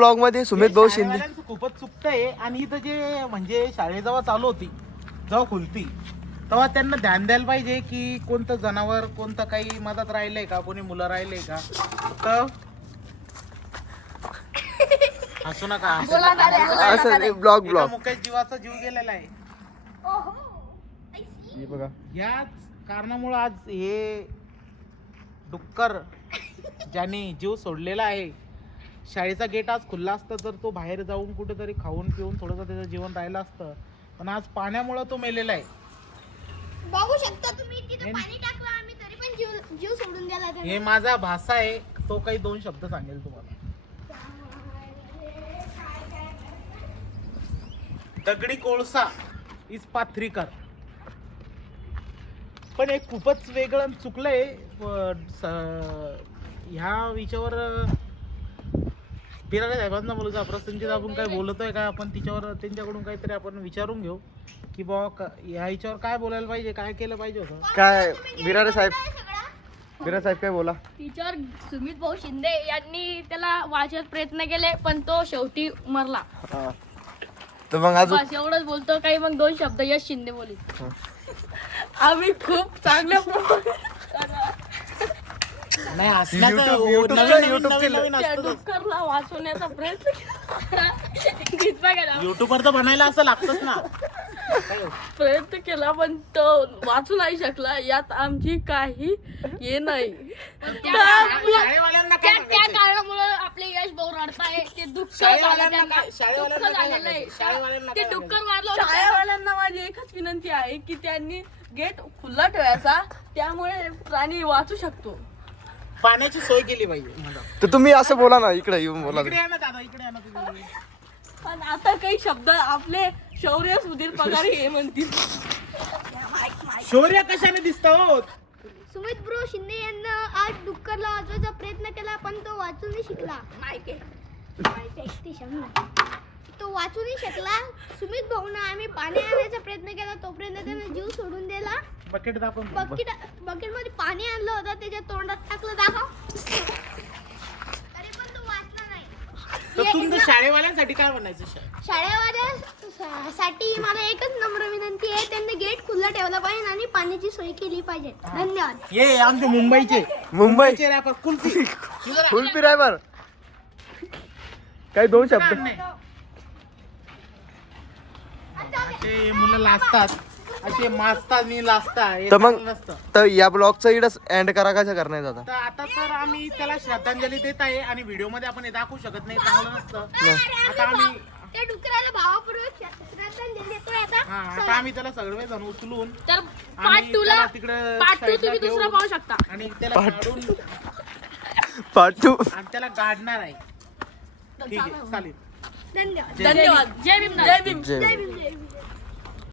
Blog मध्ये सुमित भाऊ शिंदे खूपच चुकतंय. आणि इथं जे म्हणजे शाळे जेव्हा चालू होती, जेव्हा खुलती, तेव्हा त्यांना ध्यान द्यायला पाहिजे की कोणतं जनावर, कोणतं काही मदत राहिलंय का, कोणी मुलं राहिलंय का. तर हसू नका, असं ब्लॉग मुकेश जीवाचा जीव गेलेला आहे. बघा. याच कारणामुळे आज हे डुक्कर ज्याने जीव सोडलेला आहे, शाळेचा गेट आज खुल्ला असता तर तो बाहेर जाऊन कुठेतरी खाऊन पिऊन थोडंसं त्याचं जीवन राहिलं असतं, पण आज पाण्यामुळे तो मेलेला आहे. बघू शकता तुम्ही, तिथे पाणी टाकलं आम्ही तरी पण जीव सोडून गेला. हे माझा भासा आहे, तो काही 2 शब्द सांगेल तुम्हाला. दगडी कोळसा इस्पात 3 कर. पण एक खूपच वेगळं चुकलंय. ह्या विषयावर बिरारे साहेबांना मुलगा प्रसंजित आपण काय बोलतोय का, आपण तिच्यावर त्यांच्याकडून काहीतरी आपण विचारून घेऊ की बाबा ह्या हिच्यावर काय बोलायला पाहिजे, काय केलं पाहिजे होतं. काय बिरारे साहेब काय बोला. टीचर सुमित भाऊ शिंदे यांनी त्याला वाचवण्याचा प्रयत्न केले, पण तो शेवटी मरला. तर मग अजून बस एवढंच बोलतो. काही मग 2 शब्द यश शिंदे बोली. आम्ही खूप चांगल्या नाही हसण्याचं त्या डुक्करला वाचवण्याचा प्रयत्न केला. युट्यूबवर तर बनायला असं लागतच ना. प्रयत्न केला पण तो वाचू नाही शकला. यात आमची काही हे नाही. शाळेवाल्यांना काय त्या कारणामुळे आपले यश भाऊ रडताय. ते दुःख झालेलं आहे. ते डुक्कर मारलं. शाळेवाल्यांना माझी एकच विनंती आहे की त्यांनी गेट खुला ठेवायचा, त्यामुळे प्राणी वाचू शकतो. पाण्याची सोय केली पाहिजे. तर तुम्ही असं बोला ना, इकडे येऊन बोला. इकडे या ना दादा, इकडे या ना तुम्ही. पण आता काही शब्द आपले शौर्य सुधीर पगारी हे म्हणतील. शौर्य कशाने दिसत हो? सुमित ब्रो शिंदे यांना आज डुक्करला वाचवायचा प्रयत्न केला, पण तो वाचू नाही शिकला. तो वाचू नाही शकला. सुमित भाऊनं आम्ही पाणी आणण्याचा प्रयत्न केला, तोपर्यंत त्याने जीव सोडून दिला. बकेट दाखव. बकेट मध्ये पाणी आणलं होतं, त्याच्या तोंडात टाकलं. दाखव. तरी पण तो वाचला नाही. तर तुमचं शाळेवाल्यांसाठी काय म्हणायचं? शाळेवाल्यांसाठी मला एकच नम्र विनंती आहे, त्यांनी गेट खुला ठेवला पाहिजे आणि पाण्याची सोय केली पाहिजे. धन्यवाद. ये आमचे मुंबईचे रॅपर कुल्फी ड्रायव्हर काही 2 शब्द. असे मुलं लाजतात, असे माजतात आणि लाजतात, हे तर मग चांगलं नसतं. तर या ब्लॉगचं इकडं एंड करा, कसं करण्यात आता. तर आता तर आम्ही त्याला श्रद्धांजली देत आहे आणि व्हिडिओ मध्ये आपण हे दाखवू शकत नाही, चांगलं नसतं. आता आम्ही त्या डुकराला भावापूर्वक श्रद्धांजली देतोय. आता आम्ही त्याला सगळे जण उचलून तर आणि त्याला तिकडे पार्ट 2 तुम्ही दुसरा पाहू शकता. आणि त्याला काढून पार्ट 2 आणि त्याला गाडणार आहे. ठीक आहे, चालेल. धन्यवाद. धन्यवाद. जय भीम. जय भीम. जय जय भीम. जय भीम.